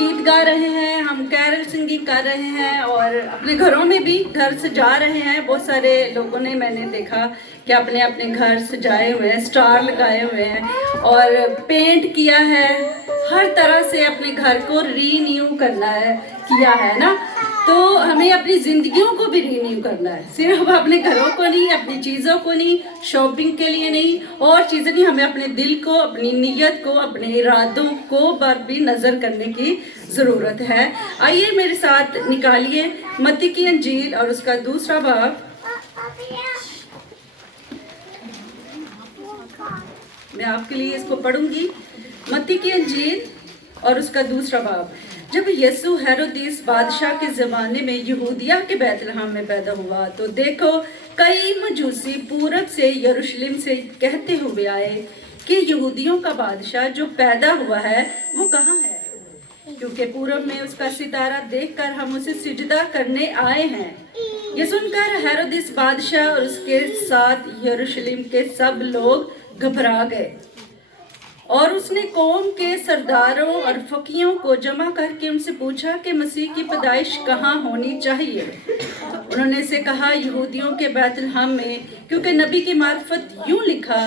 गीत गा रहे हैं, हम कैरल सिंगिंग कर रहे हैं और अपने घरों में भी घर सजा रहे हैं। बहुत सारे लोगों ने मैंने देखा कि अपने अपने घर सजाए हुए हैं, स्टार लगाए हुए हैं और पेंट किया है। हर तरह से अपने घर को रीन्यू करना है, किया है ना। तो हमें अपनी ज़िंदगियों को भी रीन्यू करना है, सिर्फ अपने घरों को नहीं, अपनी चीज़ों को नहीं, शॉपिंग के लिए नहीं और चीज़ें नहीं, हमें अपने दिल को, अपनी नीयत को, अपने इरादों को पर भी नज़र करने की ज़रूरत है। आइए मेरे साथ निकालिए मत्ती की अंजील और उसका दूसरा बाब। मैं आपके लिए इसको पढ़ूंगी, मत्ती की अंजील और उसका दूसरा बाब। जब यीशु हेरोदेस बादशाह के ज़माने में यहूदिया के बैतलहम में पैदा हुआ तो देखो कई मजूसी पूरब से यरूशलेम से कहते हुए आए कि यहूदियों का बादशाह जो पैदा हुआ है वो कहाँ है, क्योंकि पूरब में उसका सितारा देखकर हम उसे सिजदा करने आए हैं। ये सुनकर हेरोदेस बादशाह और उसके साथ यरूशलेम के सब लोग घबरा गए और उसने कौम के सरदारों और फकीयों को जमा करके उनसे पूछा कि मसीह की पैदाइश कहाँ होनी चाहिए। उन्होंने से कहा यहूदियों के बैतलहम में, क्योंकि नबी की मार्फत यूं लिखा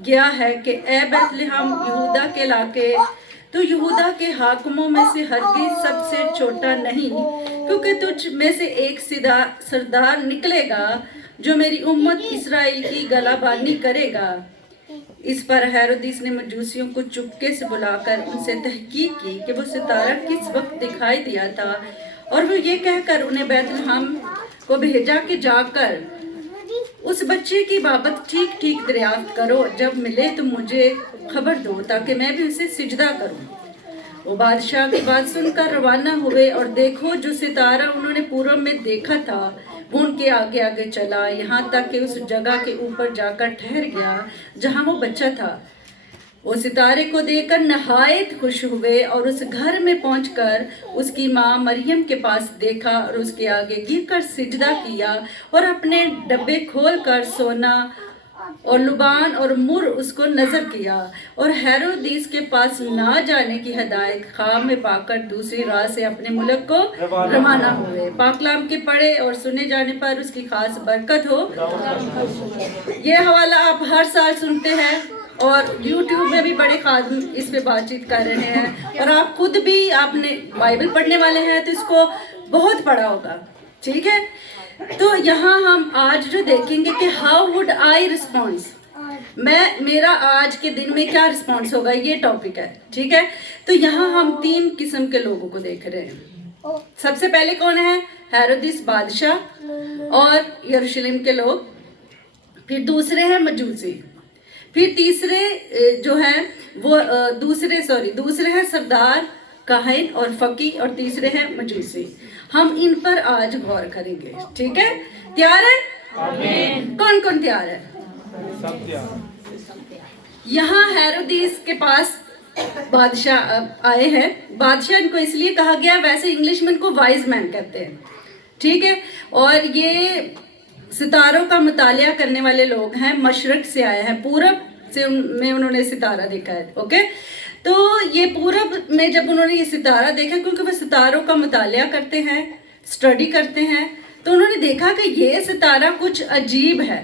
गया है कि ए बैतलहम यहूदा के इलाके, तो यहूदा के हाकिमों में से हरगिज़ सबसे छोटा नहीं, क्योंकि तुझ में से एक सरदार निकलेगा जो मेरी उम्मत इस्राएल की गलाबानी करेगा। इस पर हेरोदेस ने मजूसियों को चुपके से बुलाकर उनसे तहकीक की कि वो सितारा किस वक्त दिखाई दिया था और वो ये कहकर उन्हें बैतलहम को भेजा कि जाकर उस बच्चे की बाबत ठीक ठीक दरियाफ्त करो, जब मिले तो मुझे खबर दो ताकि मैं भी उसे सिजदा करूं। वो बादशाह की बात सुनकर रवाना हुए और देखो जो सितारा उन्होंने पूरब में देखा था वो उनके आगे आगे चला, यहाँ तक कि उस जगह के ऊपर जाकर ठहर गया जहाँ वो बच्चा था। वो सितारे को देखकर नहायत खुश हुए और उस घर में पहुंचकर उसकी माँ मरियम के पास देखा और उसके आगे गिरकर सिजदा किया और अपने डब्बे खोलकर सोना और लुबान और मुर उसको नजर किया और हेरोदेस के पास ना जाने की हदायत ख्वाब में पाकर दूसरी राह से अपने मुल्क को रवाना हुए। पाकलाम के पढ़े और सुने जाने पर उसकी खास बरकत हो। ये हवाला आप हर साल सुनते हैं और YouTube में भी बड़े खादम इस पे बातचीत कर रहे हैं और आप खुद भी आपने बाइबल पढ़ने वाले हैं तो इसको बहुत पढ़ा होगा, ठीक है। तो यहाँ हम आज जो देखेंगे कि हाउ वुड आई रिस्पॉन्स, मेरा आज के दिन में क्या रिस्पॉन्स होगा, ये टॉपिक है, ठीक है। तो यहाँ हम 3 किस्म के लोगों को देख रहे हैं। सबसे पहले कौन है, हेरोदेस बादशाह और यरूशलेम के लोग, फिर दूसरे हैं मजूसी, फिर तीसरे जो है वो दूसरे हैं सरदार, काहिन और फकी और तीसरे हैं मजूसी। हम इन पर आज गौर करेंगे, ठीक है। तैयार है? आमीन। कौन कौन तैयार है? सब तैयार। यहाँ हेरोदेस के पास बादशाह आए हैं। बादशाह इनको इसलिए कहा गया, वैसे इंग्लिश में इनको वाइज मैन कहते हैं, ठीक है। और ये सितारों का मुतालिया करने वाले लोग हैं, मशरक से आए हैं, पूरब से में उन्होंने सितारा देखा है, ओके। तो ये पूरब में जब उन्होंने ये सितारा देखा, क्योंकि वो सितारों का मुतालिया करते हैं, स्टडी करते हैं, तो उन्होंने देखा कि ये सितारा कुछ अजीब है।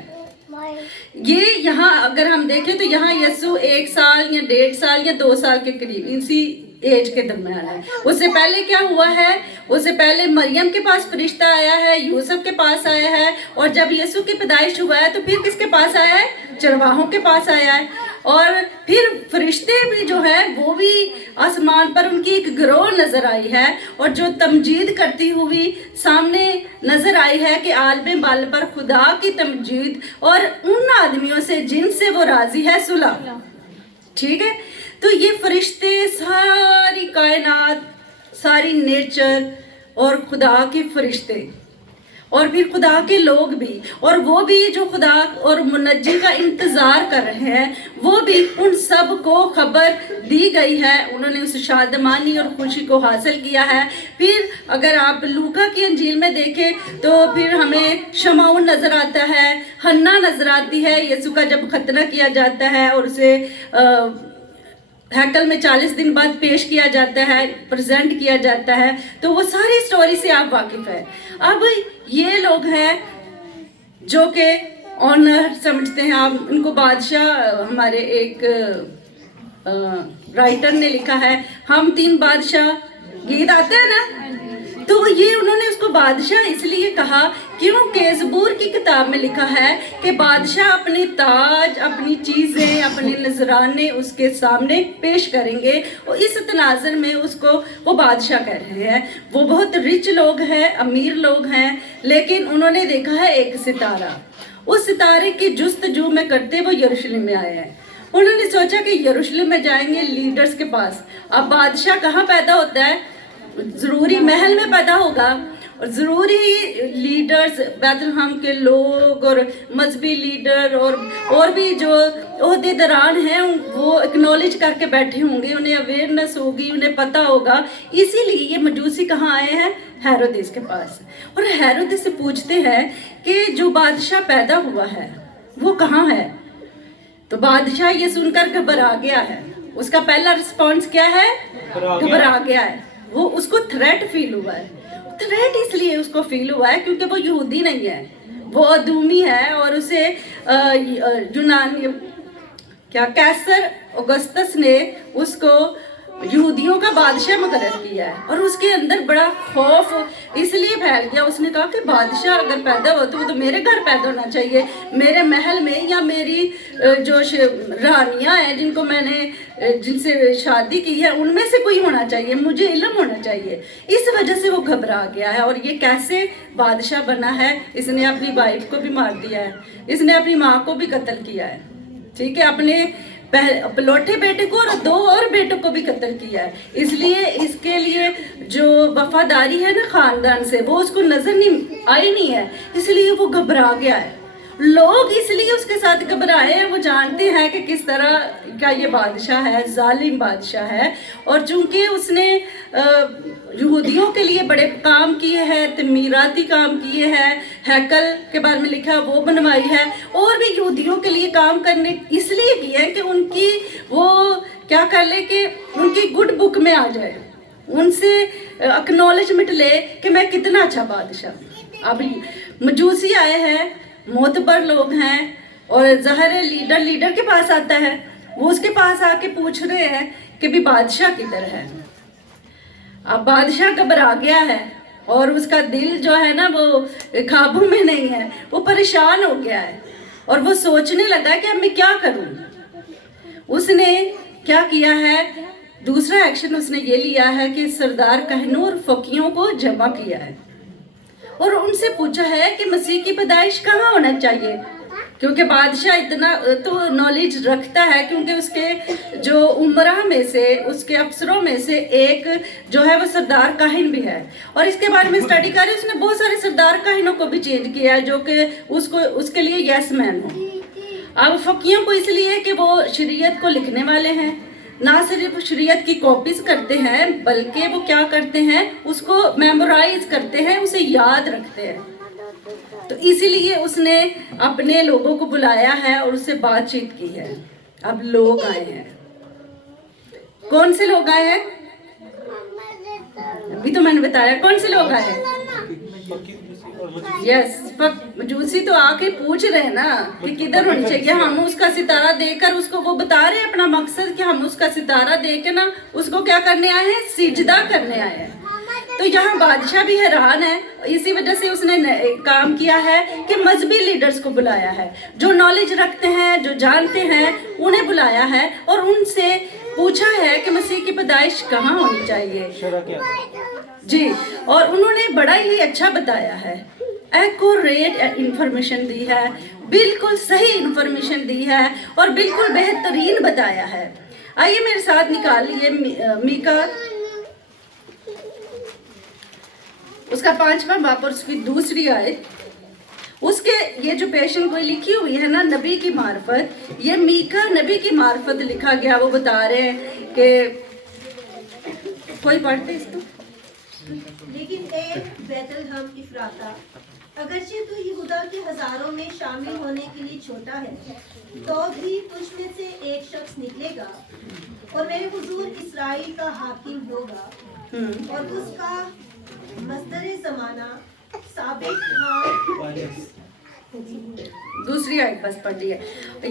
ये यहाँ अगर हम देखें तो यहाँ यीशु 1 साल या 1.5 साल या 2 साल के करीब इसी एज के दरम्यान है। उससे पहले क्या हुआ है, उससे पहले मरियम के पास फरिश्ता आया है, यूसुफ के पास आया है, और जब यीशु की पैदाइश हुआ है तो फिर किसके पास आया है, चरवाहों के पास आया है। और फिर फरिश्ते भी जो है वो भी आसमान पर उनकी एक गिरोह नजर आई है और जो तमजीद करती हुई सामने नजर आई है कि आलम बाल पर खुदा की तमजीद और उन आदमियों से जिनसे वो राजी है सुलह, ठीक है। तो ये फरिश्ते, सारी कायनात, सारी नेचर और खुदा के फरिश्ते और फिर खुदा के लोग भी, और वो भी जो खुदा और मुनज्जी का इंतज़ार कर रहे हैं, वो भी उन सब को खबर दी गई है। उन्होंने उस शादमानी और खुशी को हासिल किया है। फिर अगर आप लूका की अंजील में देखें तो फिर हमें शमाउन नज़र आता है, हन्ना नज़र आती है, यीशु का जब खतना किया जाता है और उसे हैकल में 40 दिन बाद पेश किया जाता है, प्रेजेंट किया जाता है। तो वो सारी स्टोरी से आप वाकिफ है। अब ये लोग हैं जो कि ऑनर समझते हैं आप इनको। बादशाह, हमारे एक राइटर ने लिखा है, हम 3 बादशाह, गीत आते हैं ना, तो ये उन्होंने उसको बादशाह इसलिए कहा क्योंकि ज़बूर की किताब में लिखा है कि बादशाह अपने ताज, अपनी चीज़ें, अपने नजराने उसके सामने पेश करेंगे और इस तनाज़र में उसको वो बादशाह कह रहे हैं। वो बहुत रिच लोग हैं, अमीर लोग हैं, लेकिन उन्होंने देखा है एक सितारा। उस सितारे की जुस्तजू में करते वो यरूशलेम में आए हैं। उन्होंने सोचा कि यरूशलेम में जाएंगे लीडर्स के पास। अब बादशाह कहाँ पैदा होता है? ज़रूरी महल में पैदा होगा, और ज़रूरी लीडर्स, बैतलहम के लोग और मजहबी लीडर और भी जो ओहदेदारान हैं वो एक्नॉलेज करके बैठे होंगे, उन्हें अवेयरनेस होगी, उन्हें पता होगा। इसीलिए ये मजूसी कहाँ आए हैं? हेरोदेस के पास। और हेरोदेस से पूछते हैं कि जो बादशाह पैदा हुआ है वो कहाँ है? तो बादशाह ये सुनकर घबरा गया है। उसका पहला रिस्पॉन्स क्या है? घबरा गया है। वो उसको थ्रेट फील हुआ है। थ्रेट इसलिए उसको फील हुआ है क्योंकि वो यहूदी नहीं है, वो अदूमी है, और उसे यूनानी क्या कैसर ऑगस्टस ने उसको यहूदियों का बादशाह मुकर्रर किया है। और उसके अंदर बड़ा खौफ इसलिए फैल गया, उसने कहा कि बादशाह अगर पैदा हो तो मेरे घर पैदा होना चाहिए, मेरे महल में, या मेरी जो रानियाँ हैं जिनको मैंने जिनसे शादी की है उनमें से कोई होना चाहिए, मुझे इल्म होना चाहिए। इस वजह से वो घबरा गया है। और ये कैसे बादशाह बना है? इसने अपनी वाइफ को भी मार दिया है, इसने अपनी माँ को भी कत्ल किया है, ठीक है, अपने लौटे बेटे को और 2 और बेटों को भी कत्ल किया है। इसलिए इसके लिए जो वफादारी है ना खानदान से, वो उसको नजर नहीं आई नहीं है, इसलिए वो घबरा गया है। लोग इसलिए उसके साथ घबराए हैं, वो जानते हैं कि किस तरह का ये बादशाह है, जालिम बादशाह है। और चूंकि उसने यहूदियों के लिए बड़े काम किए हैं, तमीराती काम किए हैं, हैकल के बारे में लिखा वो बनवाई है, और भी यहूदियों के लिए काम करने इसलिए किए हैं कि उनकी वो क्या कर ले कि उनकी गुड बुक में आ जाए, उनसे एक्नॉलेजमेंट ले कि मैं कितना अच्छा बादशाह। अब मजूसी आए हैं, मोतबर लोग हैं, और ज़ाहिर लीडर के पास आता है, वो उसके पास आके पूछ रहे हैं कि भी बादशाह किधर है। अब बादशाह घबरा गया है और उसका दिल जो है ना वो काबू में नहीं है, वो परेशान हो गया है और वो सोचने लगा कि अब मैं क्या करूं। उसने क्या किया है? दूसरा एक्शन उसने ये लिया है कि सरदार कहनूर और फकीयों को जमा किया है और उनसे पूछा है कि मसीह की पैदाइश कहाँ होना चाहिए, क्योंकि बादशाह इतना तो नॉलेज रखता है, क्योंकि उसके जो उमरा में से, उसके अफसरों में से एक जो है वो सरदार काहिन भी है। और इसके बारे में स्टडी करें, उसने बहुत सारे सरदार काहिनों को भी चेंज किया है जो कि उसके लिए यस मैन हो। अब फकीयों को इसलिए कि वो शरीयत को लिखने वाले हैं, ना सिर्फ शरीयत की कॉपीज करते हैं बल्कि वो क्या करते हैं, उसको मेमोराइज करते हैं, उसे याद रखते हैं। तो इसीलिए उसने अपने लोगों को बुलाया है और उससे बातचीत की है। अब लोग आए हैं, कौन से लोग आए हैं? अभी तो मैंने बताया कौन से लोग आए हैं। यस, मजूसी तो आके पूछ रहे हैं ना कि किधर होनी चाहिए। हम उसका सितारा देकर उसको, वो बता रहे हैं अपना मकसद कि हम उसका सितारा देकर ना उसको क्या करने आए हैं, सिजदा करने आए हैं। तो यहाँ बादशाह भी हैरान है, इसी वजह से उसने काम किया है कि मजहबी लीडर्स को बुलाया है, जो नॉलेज रखते हैं, जो जानते हैं, उन्हें बुलाया है और उनसे पूछा है कि मसीह की पैदाइश कहाँ होनी चाहिए जी। और उन्होंने बड़ा ही अच्छा बताया है, एक्यूरेट इंफॉर्मेशन दी है, बिल्कुल सही इंफॉर्मेशन दी है और बिल्कुल बेहतरीन बताया है। आइए मेरे साथ निकालिए मीका उसका 5वां बाप और उसकी दूसरी आयत। उसके ये जो पेशन गोई लिखी हुई है ना नबी की मार्फत, ये मीका नबी की मार्फत लिखा गया। वो बता रहे हैं कि कोई पढ़ते इसको। लेकिन ए बैतलहम इफ्राता, अगरचे तू यहूदा के हजारों में शामिल होने के लिए छोटा है, तो भी तुझ में से एक शख्स निकलेगा और मेरे हुजूर इसराइल का हाकिम होगा और उसका मस्दर जमाना साबित हाँ। दूसरी आयत बस पढ़ ली है।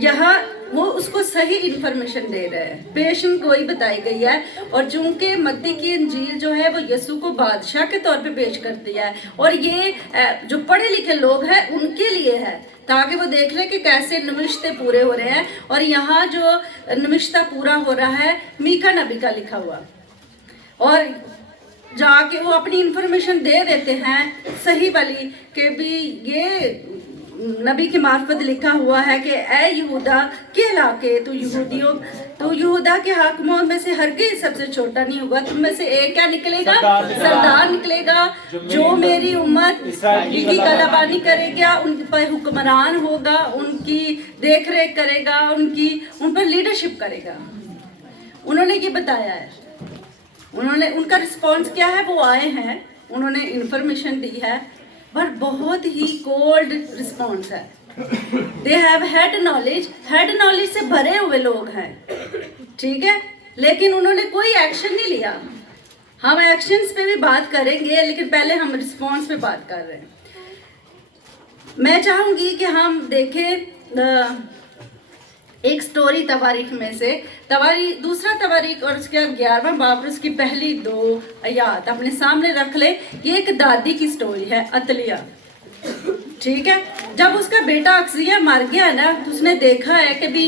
यहाँ वो उसको सही इंफॉर्मेशन दे रहे हैं, पेशन गोई बताई गई है। और चूंकि मत्ती की इंजील जो है वो यीशु को बादशाह के तौर पे पेश करती है, और ये जो पढ़े लिखे लोग हैं उनके लिए है, ताकि वो देख ले कि कैसे नविश्ते पूरे हो रहे हैं। और यहाँ जो नविश्ता पूरा हो रहा है मीका नबी का लिखा हुआ, और जाके वो अपनी इंफॉर्मेशन दे देते हैं सही वाली कि भी ये नबी की मार्फत लिखा हुआ है कि ए यहूदा के इलाके, तू यहूदा के हाकिमों में से हरगिज़ सबसे छोटा नहीं होगा, तुम में से एक क्या निकलेगा, सरदार निकलेगा जो मेरी उम्मत की कलाबानी करेगा, उन पर हुक्मरान होगा, उनकी देख रेख करेगा, उन पर लीडरशिप करेगा। उन्होंने ये बताया है, उन्होंने उनका रिस्पॉन्स क्या है, वो आए हैं, उन्होंने इंफॉर्मेशन दी है, पर बहुत ही कोल्ड रिस्पॉन्स है। दे हैव हैड नॉलेज से भरे हुए लोग हैं, ठीक है, लेकिन उन्होंने कोई एक्शन नहीं लिया। हम एक्शंस पे भी बात करेंगे, लेकिन पहले हम रिस्पॉन्स पे बात कर रहे हैं। मैं चाहूंगी कि हम देखें एक स्टोरी तवारीख में से, दूसरा तवारीख और उसका 11वां बाब, उसकी पहली 2 आयत अपने सामने रख ले। ये एक दादी की स्टोरी है, अतलिया, ठीक है। जब उसका बेटा अक्सिया मर गया ना, तो उसने देखा है कि भी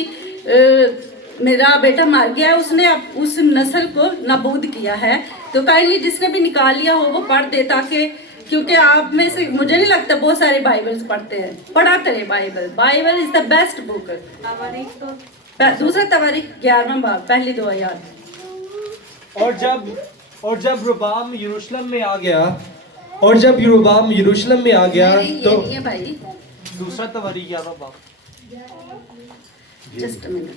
मेरा बेटा मर गया, उसने उस नस्ल को नाबूद किया है। तो काइंडली जिसने भी निकाल लिया हो वो पढ़ दे, ताकि क्योंकि आप में से मुझे नहीं लगता बहुत सारे बाइबल्स पढ़ते हैं, पढ़ा करें Bible is the best book. दूसरा तवारीख 11वां बाब पहली 2 आयत। और जब रुबाम यरूशलेम में आ गया तो भाई दूसरा तवारीख 11वां बाब, जस्ट अ मिनट,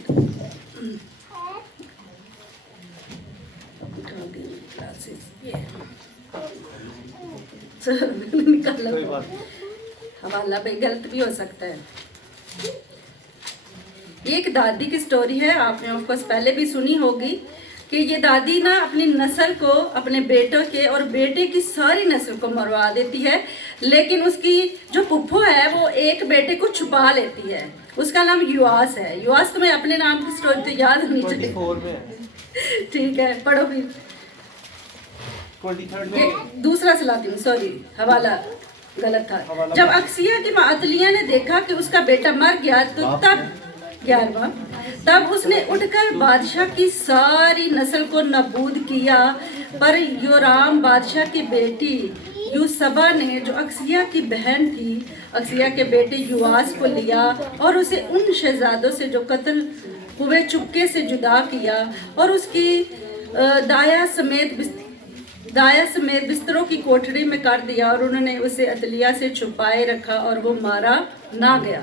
कोई बात हवाला भाई गलत भी हो सकता है। ये एक दादी की स्टोरी है, आपने ऑफकोर्स पहले भी सुनी होगी कि ये दादी ना अपनी नस्ल को, अपने बेटों के और बेटे की सारी नस्ल को मरवा देती है, लेकिन उसकी जो पुप्पो है वो एक बेटे को छुपा लेती है। उसका नाम युआस है। युआस तुम्हें अपने नाम की स्टोरी तो याद होनी चाहिए, 24 में है, ठीक है, पढ़ो फिर। 23 ये में दूसरा सलातीन, सॉरी हवाला गलत था। जब अक्सिया की माँ अतलिया ने देखा कि उसका बेटा मर गया, तो तब उसने उठकर बादशाह की सारी नस्ल को नाबूद किया। पर योराम बादशाह की बेटी यूसबा ने, जो अक्सिया की बहन थी, अक्सिया के बेटे युआस को लिया और उसे उन शहजादों से जो कत्ल हुए चुपके से जुदा किया, और उसकी दाया समेत बिस्तरों की कोठरी में कर दिया, और उन्होंने उसे अतलिया से छुपाए रखा और वो मारा ना गया।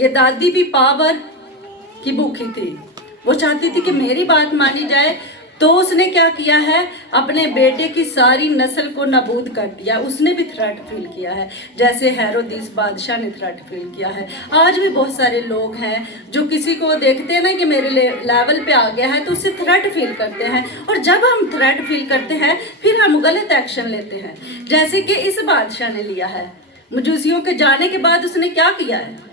ये दादी भी पावर की भूखी थी, वो चाहती थी कि मेरी बात मानी जाए, तो उसने क्या किया है, अपने बेटे की सारी नस्ल को नाबूद कर दिया। उसने भी थ्रेट फील किया है, जैसे हेरोदिस बादशाह ने थ्रेट फील किया है। आज भी बहुत सारे लोग हैं जो किसी को देखते हैं ना कि मेरे लेवल पे आ गया है, तो उससे थ्रेट फील करते हैं, और जब हम थ्रेट फील करते हैं फिर हम गलत एक्शन लेते हैं, जैसे कि इस बादशाह ने लिया है। मजूसियों के जाने के बाद उसने क्या किया है,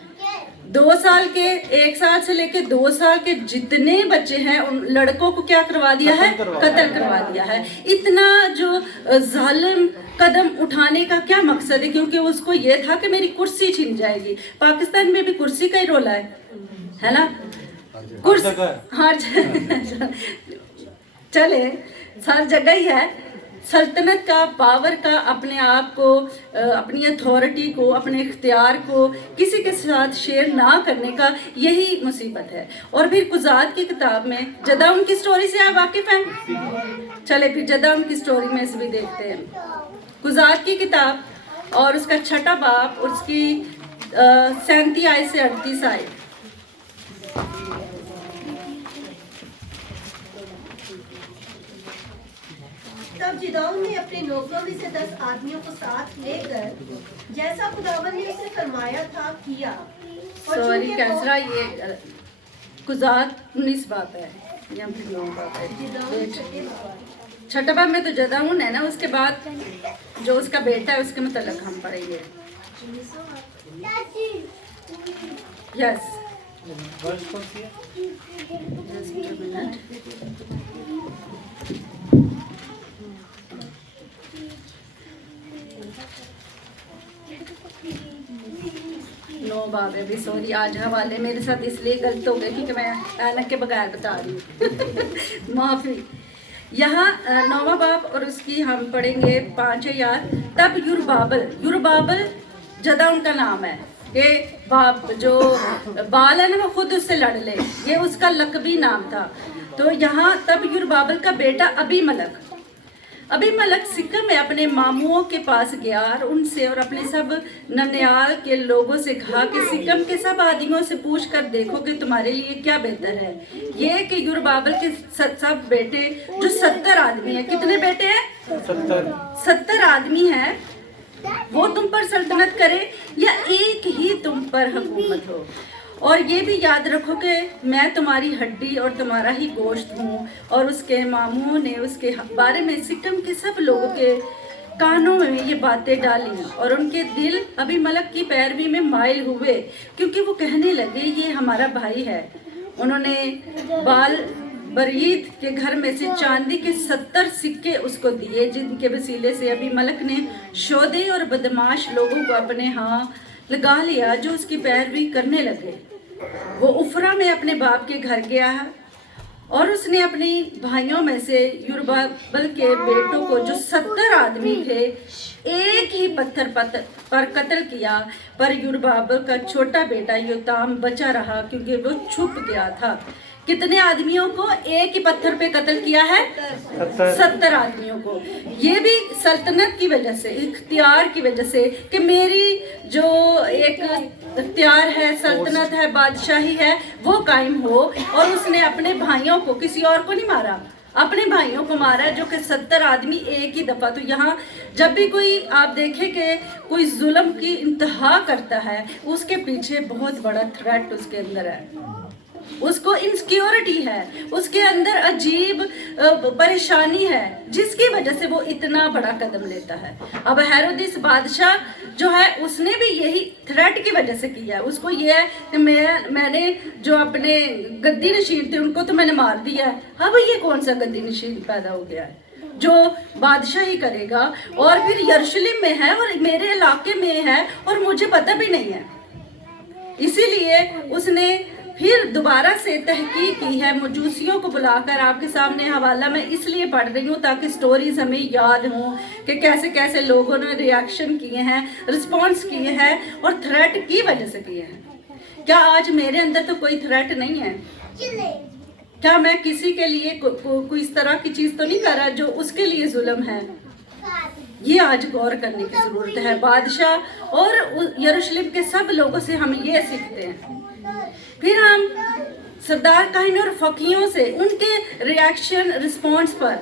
2 साल के, 1 साल से लेके 2 साल के जितने बच्चे हैं उन लड़कों को क्या करवा दिया है, कत्ल करवा दिया है। इतना जो जालिम कदम उठाने का क्या मकसद है, क्योंकि उसको ये था कि मेरी कुर्सी छीन जाएगी। पाकिस्तान में भी कुर्सी का ही रोला है ना, कुर्सी हर चले हर जगह ही है। सल्तनत का, पावर का, अपने आप को, अपनी अथॉरिटी को, अपने इख्तियार को किसी के साथ शेयर ना करने का यही मुसीबत है। और फिर कुजात की किताब में जदाउन की स्टोरी से आप वाकिफ हैं, चले फिर जदाउन की स्टोरी में से भी देखते हैं। कुजात की किताब और उसका 6वां बाब, उसकी 37 आयत से 38 आयत। तब जिदाउन ने अपने नौकरों में से 10 आदमियों को साथ लेकर जैसा खुदावन ने उसे फरमाया था किया। सॉरी कैसरा, ये कुजात 19 बाब है। या फिर 9 बाब है। छठा बाब में तो जदाऊन है ना, उसके बाद जो उसका बेटा है उसके मतलब हम पढ़ेंगे। यस, वर्ष कौन सी है? Just a minute. नो बाब है, अभी सॉरी, आज हवाले मेरे साथ इसलिए गलत हो गए क्योंकि मैं ऐनक के बगैर बता रही हूँ। माफी। यहाँ 9वां बाब और उसकी हम पढ़ेंगे 5 यार। तब युरबाबल जदा उनका नाम है, ये बाप जो बाल है ना वो खुद उससे लड़ ले, ये उसका लकबी नाम था। तो यहाँ तब युरबाबल का बेटा अबीमलक सिक्कम में अपने मामुओं के पास गया और उनसे और अपने सब ननियाल के लोगों से कहा कि सिक्कम के सब आदमियों से पूछ कर देखो कि तुम्हारे लिए क्या बेहतर है। ये कि युरबाबल के सब बेटे जो 70 आदमी हैं, कितने बेटे हैं? 70 आदमी हैं, वो तुम पर सल्तनत करे या एक ही तुम पर हुकूमत हो। और ये भी याद रखो कि मैं तुम्हारी हड्डी और तुम्हारा ही गोश्त हूँ। और उसके मामू ने उसके बारे में सिक्कम के सब लोगों के कानों में ये बातें डाली और उनके दिल अबीमलक की पैरवी में माइल हुए, क्योंकि वो कहने लगे ये हमारा भाई है। उन्होंने बाल बरीद के घर में से चांदी के 70 सिक्के उसको दिए, जिनके वसीले से अबीमलक ने शोधे और बदमाश लोगों को अपने यहाँ लगा लिया जो उसकी पैरवी करने लगे। वो उफरा में अपने बाप के घर गया है और उसने अपने भाइयों में से युरबाबल के बेटों को जो 70 आदमी थे एक ही पत्थर पर कत्ल किया। पर युरबाबल का छोटा बेटा योताम बचा रहा क्योंकि वो छुप गया था। कितने आदमियों को एक ही पत्थर पे कत्ल किया है? 70 आदमियों को। ये भी सल्तनत की वजह से, इख्तियार की वजह से कि मेरी जो एक इख्तियार है, सल्तनत है, बादशाही है, वो कायम हो। और उसने अपने भाइयों को, किसी और को नहीं मारा, अपने भाइयों को मारा जो कि 70 आदमी एक ही दफा। तो यहाँ जब भी कोई आप देखें कि कोई जुल्म की इंतहा करता है, उसके पीछे बहुत बड़ा थ्रेट उसके अंदर है, उसको इनसिक्योरिटी है, उसके अंदर अजीब परेशानी है, जिसकी वजह से वो इतना बड़ा कदम लेता है। अब हेरोदिस बादशाह जो है उसने भी यही थ्रेट की वजह से किया। उसको ये है कि मैंने जो अपने गद्दी नशीन थे उनको तो मैंने मार दिया है, अब ये कौन सा गद्दी नशीन पैदा हो गया है जो बादशाह ही करेगा, और फिर यरूशलेम में है और मेरे इलाके में है और मुझे पता भी नहीं है। इसीलिए उसने फिर दोबारा से तहकीक की है, मजूसियों को बुलाकर। आपके सामने हवाला मैं इसलिए पढ़ रही हूँ ताकि स्टोरीज हमें याद हों कि कैसे कैसे लोगों ने रिएक्शन किए हैं, रिस्पॉन्स किए हैं और थ्रेट की वजह से किए हैं। क्या आज मेरे अंदर तो कोई थ्रेट नहीं है? क्या मैं किसी के लिए कोई इस तरह की चीज़ तो नहीं कर रहा जो उसके लिए जुल्म है? ये आज गौर करने की ज़रूरत है। बादशाह और यरूशलेम के सब लोगों से हम ये सीखते हैं। फिर हम सरदार काहिन और फकीयों से उनके रिएक्शन रिस्पॉन्स पर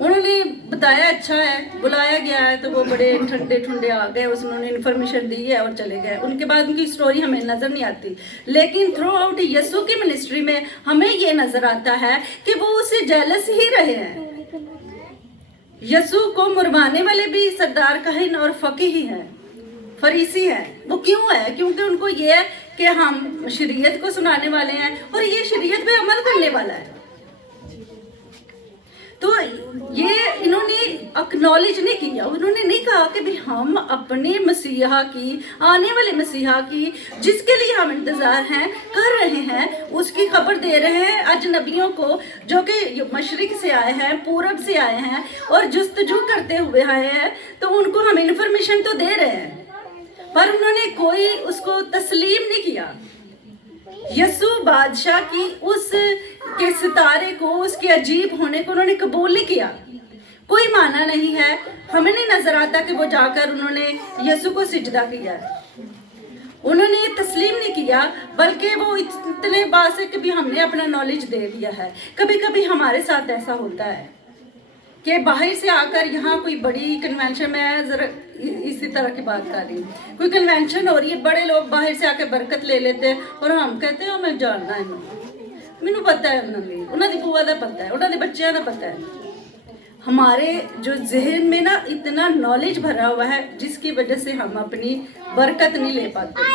उन्होंने बताया अच्छा है, बुलाया गया है तो वो बड़े ठंडे ठंडे आ गए, उन्होंने इन्फॉर्मेशन दी है और चले गए। उनके बाद उनकी स्टोरी हमें नज़र नहीं आती, लेकिन थ्रू आउट यीशु की मिनिस्ट्री में हमें ये नज़र आता है कि वो उससे जेलस ही रहे हैं। यीशु को मुरवाने वाले भी सरदार काहिन और फकी ही हैं, फरीसी हैं। वो क्यों है? क्योंकि उनको ये है कि हम शरीयत को सुनाने वाले हैं और ये शरीयत पे अमल करने वाला है। तो ये इन्होंने एक्नॉलेज नहीं किया, उन्होंने नहीं कहा कि भी हम अपने मसीहा की, आने वाले मसीहा की, जिसके लिए हम इंतज़ार हैं कर रहे हैं, उसकी खबर दे रहे हैं अजनबियों को जो कि मशरिक से आए हैं, पूरब से आए हैं और जुस्तजू करते हुए आए हैं। तो उनको हम इन्फॉर्मेशन तो दे रहे हैं, पर उन्होंने कोई उसको तस्लीम नहीं किया। यीशु बादशाह की उस के सितारे को, उसके अजीब होने को उन्होंने कबूल नहीं किया। कोई माना नहीं है, हमें नहीं नजर आता कि वो जाकर उन्होंने यीशु को सिजदा किया, उन्होंने ये तस्लीम नहीं किया, बल्कि वो इतने बात से कि भी हमने अपना नॉलेज दे दिया है। कभी कभी हमारे साथ ऐसा होता है कि बाहर से आकर यहाँ कोई बड़ी कन्वेंशन में, जरा इसी तरह की बात कर रही हूँ, कोई कन्वेंशन हो रही है, बड़े लोग बाहर से आकर बरकत ले लेते हैं और हम कहते हैं हमें जानना है। ਮੈਨੂੰ ਪਤਾ ਹੈ ਉਹਨਾਂ ਦੀ बुआ ਦਾ पता है, उन्होंने बच्चों का पता है। हमारे जो जहन में ना इतना नॉलेज भरा हुआ है जिसकी वजह से हम अपनी बरकत नहीं ले पाते,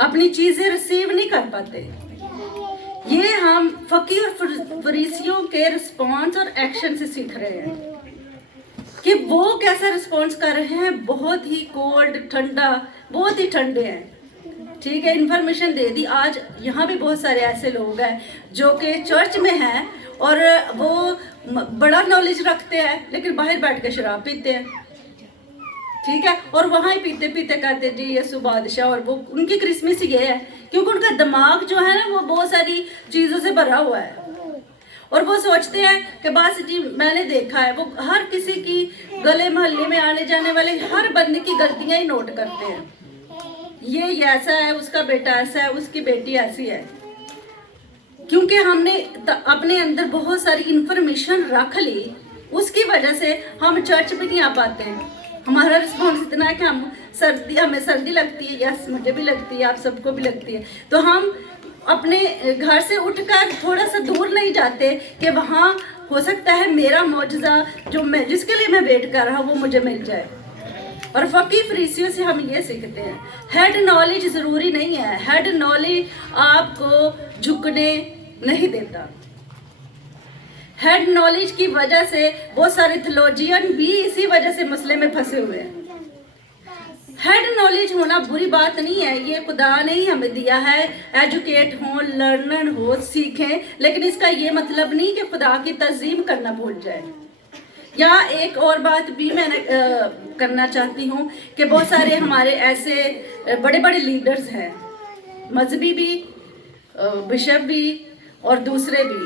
अपनी चीज़ें रिसीव नहीं कर पाते। ये हम फकीर और फरीसियों के रिस्पॉन्स और एक्शन से सीख रहे हैं कि वो कैसा रिस्पॉन्स कर रहे हैं। बहुत ही कोल्ड, ठंडा, बहुत ही ठंडे हैं। ठीक है, इन्फॉर्मेशन दे दी। आज यहाँ भी बहुत सारे ऐसे लोग हैं जो कि चर्च में हैं और वो बड़ा नॉलेज रखते हैं लेकिन बाहर बैठ के शराब पीते हैं। ठीक है, और वहाँ ही पीते पीते कहते जी यसु बादशाह। और वो उनकी क्रिसमस ये है क्योंकि उनका दिमाग जो है ना वो बहुत सारी चीज़ों से भरा हुआ है और वो सोचते हैं कि बस जी मैंने देखा है। वो हर किसी की गले मोहल्ले में आने जाने वाले हर बंदे की गलतियाँ ही नोट करते हैं। ये ऐसा है, उसका बेटा ऐसा है, उसकी बेटी ऐसी है। क्योंकि हमने अपने अंदर बहुत सारी इंफॉर्मेशन रख ली, उसकी वजह से हम चर्च में नहीं आ पाते हैं। हमारा रिस्पॉन्स इतना है कि हमें सर्दी लगती है, यस मुझे भी लगती है, आप सबको भी लगती है, तो हम अपने घर से उठकर थोड़ा सा दूर नहीं जाते कि वहाँ हो सकता है मेरा मौजज़ा जो मैं जिसके लिए मैं वेट कर रहा हूँ वो मुझे मिल जाए। और फकीर फरीसियों से हम ये सीखते हैं, हेड नॉलेज ज़रूरी नहीं है। हेड नॉलेज आपको झुकने नहीं देता। हेड नॉलेज की वजह से बहुत सारे थियोलॉजियन भी इसी वजह से मसले में फंसे हुए हैं। हेड नॉलेज होना बुरी बात नहीं है, ये खुदा ने ही हमें दिया है। एजुकेट हो, लर्नर हो, सीखें, लेकिन इसका ये मतलब नहीं कि खुदा की तज़ीम करना भूल जाए। यहाँ एक और बात भी मैंने करना चाहती हूँ कि बहुत सारे हमारे ऐसे बड़े बड़े लीडर्स हैं, मजहबी भी, बिशप भी और दूसरे भी।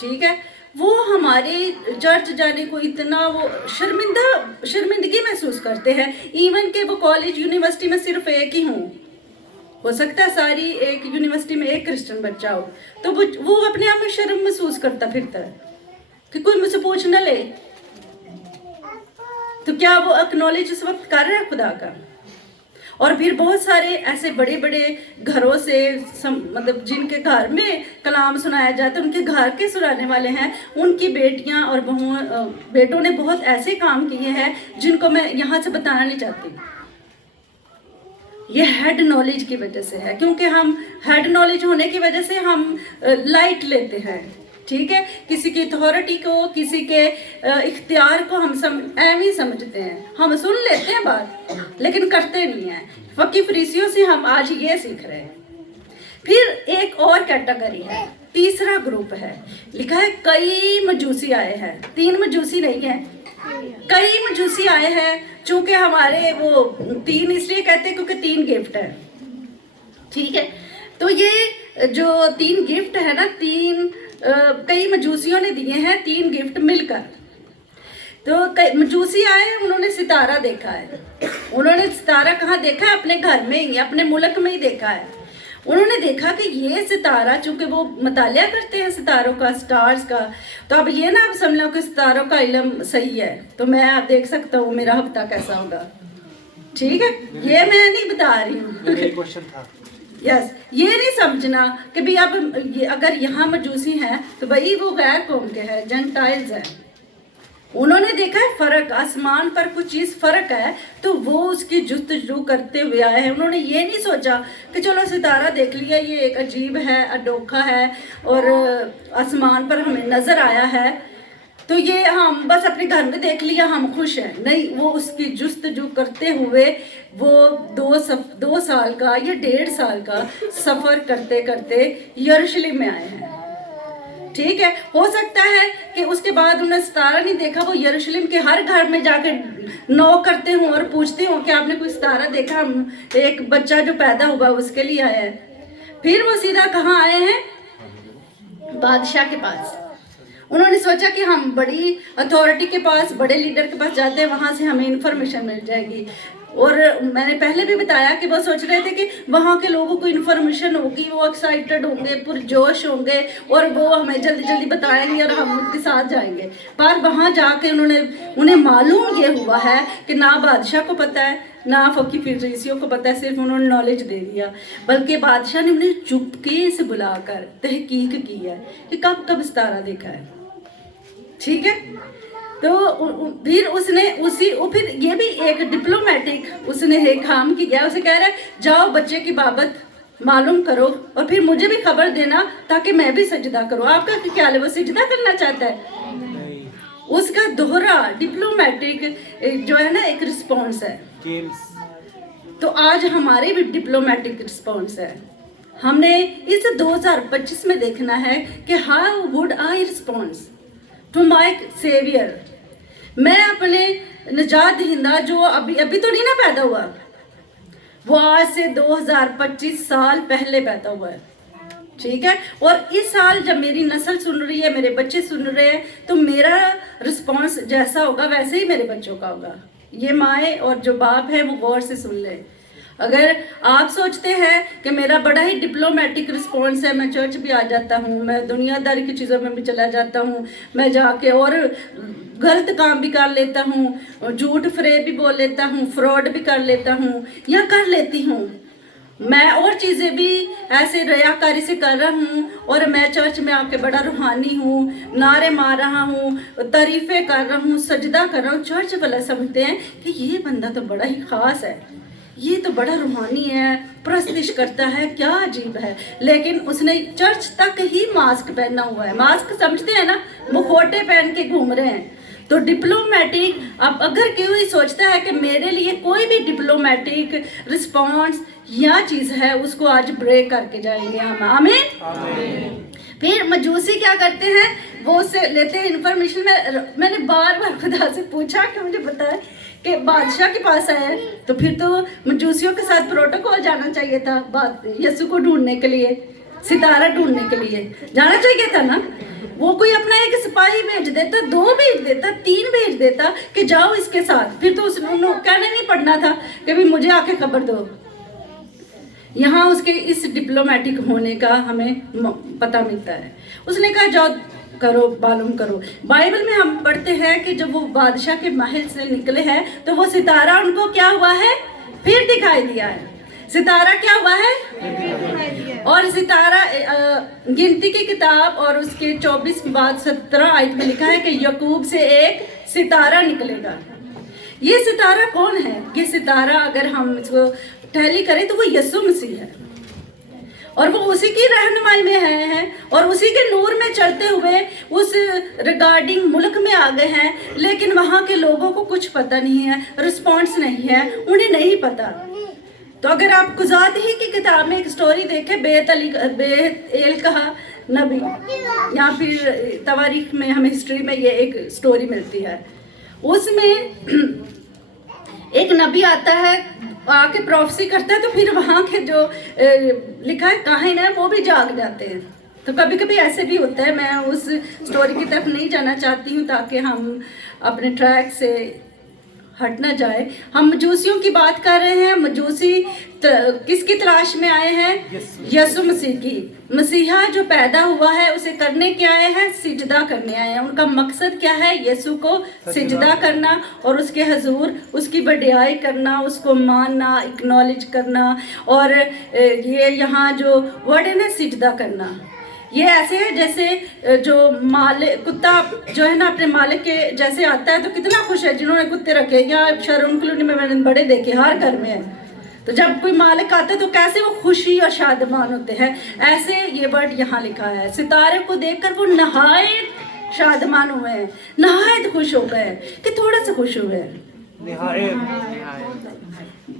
ठीक है, वो हमारे चर्च जाने को इतना वो शर्मिंदगी महसूस करते हैं। इवन के वो कॉलेज यूनिवर्सिटी में सिर्फ एक ही हूँ, हो सकता है सारी एक यूनिवर्सिटी में एक क्रिश्चियन बच्चा हो, तो वो अपने आप में शर्म महसूस करता फिरता है कि कोई मुझसे पूछ न ले। तो क्या वो एक्नॉलेज उस वक्त कर रहा है खुदा का? और फिर बहुत सारे ऐसे बड़े बड़े घरों से मतलब जिनके घर में कलाम सुनाया जाता है, उनके घर के सुनाने वाले हैं, उनकी बेटियां और बेटों ने बहुत ऐसे काम किए हैं जिनको मैं यहाँ से बताना नहीं चाहती। ये हेड नॉलेज की वजह से है, क्योंकि हम हेड नॉलेज होने की वजह से हम लाइट लेते हैं। ठीक है, किसी की अथॉरिटी को, किसी के इख्तियार को हम ऐਵੇਂ समझते हैं, हम सुन लेते हैं बात लेकिन करते नहीं हैं। फकीर फरीसियों से हम आज ये सीख रहे हैं। फिर एक और कैटेगरी है, तीसरा ग्रुप है, लिखा है कई मजूसी आए हैं। 3 मजूसी नहीं है, कई मजूसी आए हैं। चूंकि हमारे वो 3 इसलिए कहते हैं क्योंकि 3 गिफ्ट है। ठीक है, तो ये जो 3 गिफ्ट है ना, कई मजूसियों ने दिए हैं 3 गिफ्ट मिलकर। तो कई मजूसी आए, उन्होंने सितारा देखा है। उन्होंने सितारा कहाँ देखा है? अपने घर में ही, अपने मुल्क में ही देखा है। उन्होंने देखा कि ये सितारा, चूंकि वो मुतालिया करते हैं सितारों का, स्टार्स का, तो अब ये ना आप समझ लो कि सितारों का इल्म सही है, तो मैं आप देख सकता हूँ मेरा हफ्ता कैसा होगा। ठीक है, ये मैं नहीं बता रही हूँ। क्वेश्चन था यस, ये नहीं समझना कि भाई अब अगर यहाँ मजूसी हैं तो भाई वो गैर कौम के हैं, जेंटाइल्स हैं। उन्होंने देखा है फ़र्क, आसमान पर कुछ चीज़ फ़र्क है तो वो उसकी जुस्तजू करते हुए आए हैं। उन्होंने ये नहीं सोचा कि चलो सितारा देख लिया, ये एक अजीब है, अनोखा है और आसमान पर हमें नज़र आया है तो ये हम बस अपने घर में देख लिया, हम खुश हैं। नहीं, वो उसकी जुस्तजू करते हुए वो 2 साल का या 1.5 साल का सफ़र करते करते यरूशलेम में आए हैं। ठीक है, हो सकता है कि उसके बाद उन्हें सितारा नहीं देखा, वो यरूशलेम के हर घर में जाके नॉक करते हों और पूछते हों कि आपने कोई सितारा देखा? हम एक बच्चा जो पैदा हुआ उसके लिए आया है। फिर वो सीधा कहाँ आए हैं? बादशाह के पास। उन्होंने सोचा कि हम बड़ी अथॉरिटी के पास, बड़े लीडर के पास जाते हैं, वहाँ से हमें इन्फॉर्मेशन मिल जाएगी। और मैंने पहले भी बताया कि वो सोच रहे थे कि वहाँ के लोगों को इन्फॉर्मेशन होगी, वो एक्साइटेड होंगे, पुरजोश होंगे और वो हमें जल्दी जल्दी बताएंगे और हम उनके साथ जाएंगे। पर वहाँ जाके उन्हें मालूम ये हुआ है कि ना बादशाह को पता है, ना फकी फरीसियों को पता है, सिर्फ उन्होंने नॉलेज दे दिया। बल्कि बादशाह ने उन्हें चुपके से बुलाकर तहकीक की है कि कब कब सितारा देखा है। ठीक है, तो फिर उसने फिर ये भी एक डिप्लोमेटिक उसने एक काम किया। उसे कह रहा है जाओ बच्चे की बाबत मालूम करो और फिर मुझे भी खबर देना ताकि मैं भी सजदा करूं। आपका क्या ख्याल है, वो सजदा करना चाहता है? उसका दोहरा डिप्लोमेटिक जो है ना एक रिस्पॉन्स है। तो आज हमारे भी डिप्लोमेटिक रिस्पॉन्स है। हमने इस 2025 में देखना है कि how would I response to my saviour. मैं अपने निजात दहिंदा जो अभी तो नहीं ना पैदा हुआ, वो आज से 2025 साल पहले पैदा हुआ है। ठीक है, और इस साल जब मेरी नस्ल सुन रही है, मेरे बच्चे सुन रहे हैं, तो मेरा रिस्पॉन्स जैसा होगा वैसे ही मेरे बच्चों का होगा। ये माएँ और जो बाप है वो गौर से सुन लें। अगर आप सोचते हैं कि मेरा बड़ा ही डिप्लोमेटिक रिस्पॉन्स है, मैं चर्च भी आ जाता हूँ, मैं दुनियादारी की चीज़ों में भी चला जाता हूँ, मैं जाके और गलत काम भी कर लेता हूँ, झूठ फरेब भी बोल लेता हूँ, फ्रॉड भी कर लेता हूँ या कर लेती हूँ, मैं और चीज़ें भी ऐसे रयाकारी से कर रहा हूँ और मैं चर्च में आके बड़ा रूहानी हूँ, नारे मार रहा हूँ, तारीफ़ें कर रहा हूँ, सजदा कर रहा हूँ, चर्च वाले समझते हैं कि ये बंदा तो बड़ा ही ख़ास है, ये तो बड़ा रूहानी है, प्रस्तिश करता है, क्या अजीब है। लेकिन उसने चर्च तक ही मास्क पहना हुआ है। मास्क समझते हैं ना, मुखौटे पहन के घूम रहे हैं। तो डिप्लोमेटिक, अब अगर कोई सोचता है कि मेरे लिए कोई भी डिप्लोमेटिक रिस्पॉन्स या चीज़ है, उसको आज ब्रेक करके जाएंगे हम। आमीन। फिर मजूसी क्या करते हैं, वो उससे लेते हैं इन्फॉर्मेशन। मैंने बार बार खुदा से पूछा कि मुझे बताए कि बादशाह के पास आए, तो फिर तो मजूसियों के साथ प्रोटोकॉल जाना चाहिए था, बात यीशु को ढूंढने के लिए, सितारा ढूंढने के लिए जाना चाहिए था ना। वो कोई अपना एक सिपाही भेज देता, 2 भेज देता, 3 भेज देता कि जाओ इसके साथ। फिर तो उसने कहने नहीं पड़ना था कि भाई मुझे आके खबर दो। यहाँ उसके इस डिप्लोमेटिक होने का हमें पता मिलता है। उसने कहा जाओ करो, मालूम करो। बाइबल में हम पढ़ते हैं कि जब वो बादशाह के महल से निकले हैं तो वो सितारा उनको क्या हुआ है, फिर दिखाई दिया है। सितारा क्या हुआ है, और सितारा गिनती की किताब और उसके 24-17 आयत में लिखा है कि याकूब से एक सितारा निकलेगा। ये सितारा कौन है? ये सितारा अगर हम इसको टैली करें तो वो यीशु मसीह है और वो उसी की रहनुमाई में हैं और उसी के नूर में चलते हुए उस रिगार्डिंग मुल्क में आ गए हैं। लेकिन वहाँ के लोगों को कुछ पता नहीं है, रिस्पॉन्स नहीं है, उन्हें नहीं पता। तो अगर आप गुज़ात ही की किताब में एक स्टोरी देखें, बेत-एल कहा नबी, या फिर तवारीख में हमें हिस्ट्री में ये एक स्टोरी मिलती है। उसमें एक नबी आता है, आके प्रोफेसी करता है, तो फिर वहाँ के जो लिखा है काहिन है वो भी जाग जाते हैं। तो कभी कभी ऐसे भी होता है। मैं उस स्टोरी की तरफ नहीं जाना चाहती हूँ ताकि हम अपने ट्रैक से हट ना जाए। हम मजूसियों की बात कर रहे हैं। मजूसी किसकी तलाश में आए हैं? यीशु मसीह की। मसीहा जो पैदा हुआ है उसे करने क्या आए हैं? सिजदा करने आए हैं। उनका मकसद क्या है? यीशु को सिजदा करना और उसके हजूर उसकी बड़ाई करना, उसको मानना, एक्नॉलेज करना। और ये यहाँ जो वर्ड है ना, सिजदा करना, ये ऐसे है जैसे जो मालिक कुत्ता जो है ना अपने मालिक के जैसे आता है तो कितना खुश है। जिन्होंने कुत्ते रखे या शहरों कॉलोनी में मैंने बड़े देखे, हर घर में है, तो जब कोई मालिक आता है तो कैसे वो खुशी और शादमान होते हैं। ऐसे ये वर्ड यहाँ लिखा है। सितारे को देखकर वो नहायत शादमान हुए हैं, नहायत खुश हो गए। कि थोड़ा सा खुश हुए हैं,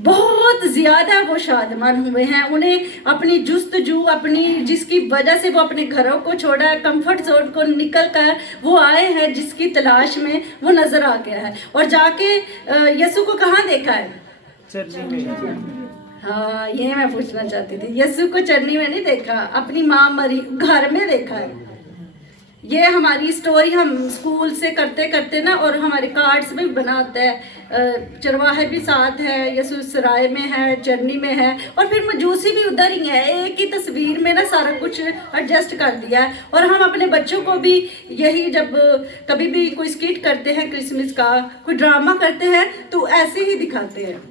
बहुत ज्यादा वो शादमान हुए हैं। उन्हें अपनी जुस्तजू, अपनी जिसकी वजह से वो अपने घरों को छोड़ा है, कंफर्ट जोन को निकल कर वो आए हैं, जिसकी तलाश में वो नजर आ गया है। और जाके यीशु को कहाँ देखा है? चरनी में। हाँ, ये मैं पूछना चाहती थी। यीशु को चरनी में नहीं देखा, अपनी माँ मरी घर में देखा है। ये हमारी स्टोरी हम स्कूल से करते करते ना, और हमारे कार्ड्स में भी बनाते हैं। चरवाहे भी साथ है, यसू सराय में है, चरनी में है, और फिर मजूसी भी उधर ही है। एक ही तस्वीर में ना सारा कुछ एडजस्ट कर दिया है। और हम अपने बच्चों को भी यही, जब कभी भी कोई स्किट करते हैं क्रिसमस का, कोई ड्रामा करते हैं, तो ऐसे ही दिखाते हैं।